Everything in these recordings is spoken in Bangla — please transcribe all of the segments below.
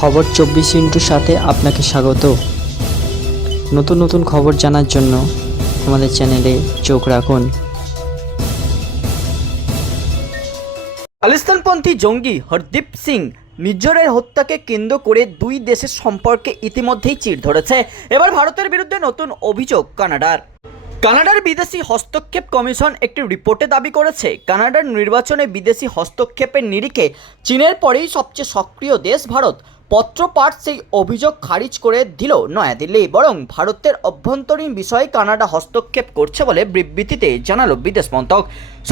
খবর চব্বিশ ইন্টুর সাথে আপনাকে স্বাগত। নতুন নতুন খবর জানার জন্য আমাদের চ্যানেলে চোখ রাখুন। খালিস্তানপন্থী জঙ্গি হরদীপ সিং মিজোরের হত্যাকে কেন্দ্র করে দুই দেশের সম্পর্কে ইতিমধ্যেই চির ধরেছে। এবার ভারতের বিরুদ্ধে নতুন অভিযোগ কানাডার। কানাডার বিদেশি হস্তক্ষেপ কমিশন একটি রিপোর্টে দাবি করেছে, কানাডার নির্বাচনে বিদেশি হস্তক্ষেপের নিরিখে চীনের পরেই সবচেয়ে সক্রিয় দেশ ভারত। পত্রপাঠ সেই অভিযোগ খারিজ করে দিল নয়াদিল্লি, বরং ভারতের অভ্যন্তরীণ বিষয়ে কানাডা হস্তক্ষেপ করছে বলে বিবৃতিতে জানালো বিদেশ মন্ত্রক।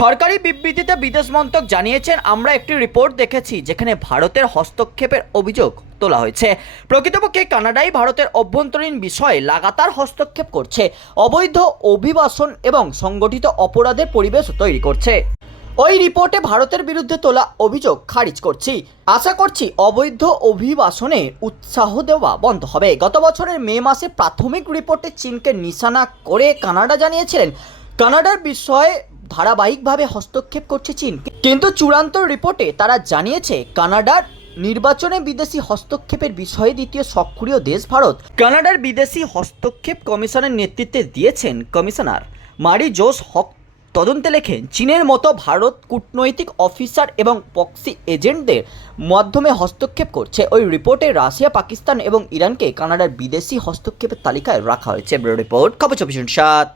সরকারি বিবৃতিতে বিদেশ মন্ত্রক জানিয়েছেন, আমরা একটি রিপোর্ট দেখেছি যেখানে ভারতের হস্তক্ষেপের অভিযোগ তোলা হয়েছে। প্রকৃতপক্ষে কানাডাই ভারতের অভ্যন্তরীণ বিষয়ে লাগাতার হস্তক্ষেপ করছে। অবৈধ অভিবাসন এবং সংগঠিত অপরাধের পরিবেশ তৈরি করছে। ওই রিপোর্টে ভারতের বিরুদ্ধে তোলা অভিযোগ খারিজ করছি। আশা করছি অবৈধ অভিবাসনে উৎসাহ দেওয়া বন্ধ হবে। গত বছরের মে মাসে প্রাথমিক রিপোর্টে চীনকে নিশানা করে কানাডা জানিয়েছিলেন। কানাডার বিষয়ে ধারাবাহিকভাবে হস্তক্ষেপ করছে চীন। কিন্তু চূড়ান্ত রিপোর্টে তারা জানিয়েছে, কানাডার নির্বাচনে বিদেশি হস্তক্ষেপের বিষয়ে দ্বিতীয় সক্রিয় দেশ ভারত। কানাডার বিদেশি হস্তক্ষেপ কমিশনের নেতৃত্বে দিয়েছেন কমিশনার মারি জোস হক তদন্তে লেখেন, চীনের মতো ভারত কূটনৈতিক অফিসার এবং পক্সি এজেন্টদের মাধ্যমে হস্তক্ষেপ করছে। ওই রিপোর্টে রাশিয়া, পাকিস্তান এবং ইরানকে কানাডার বিদেশি হস্তক্ষেপের তালিকায় রাখা হয়েছে রিপোর্ট। খবর চব্বিশ সাত।